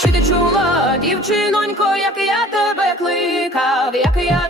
Чи ти чула, дівчинонько, як я тебе кликав, як я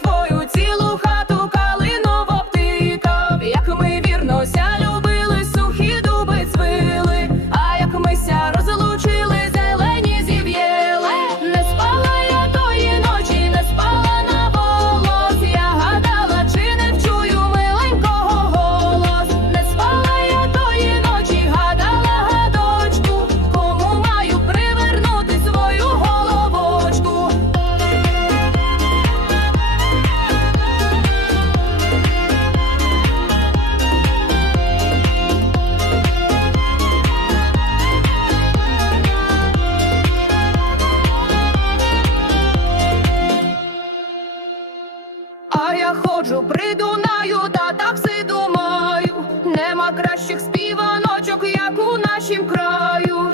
я ходжу, придунаю та такси думаю, нема кращих співаночок, як у нашім краю.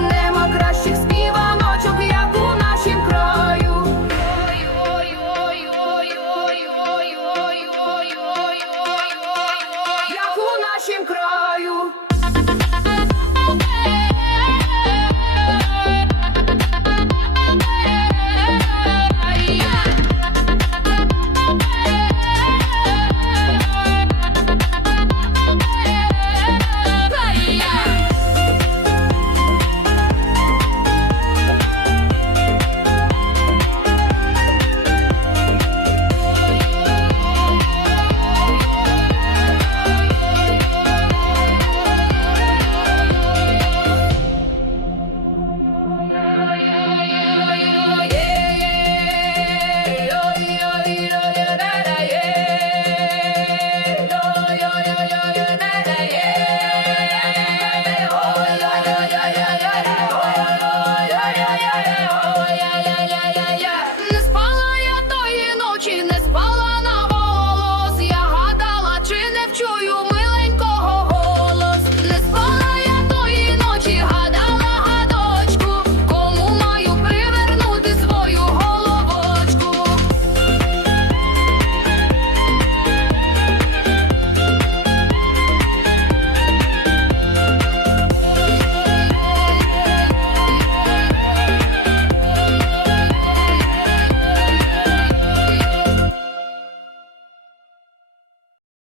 Нема кращих співаночок, як у нашім краю. Як у нашім краю.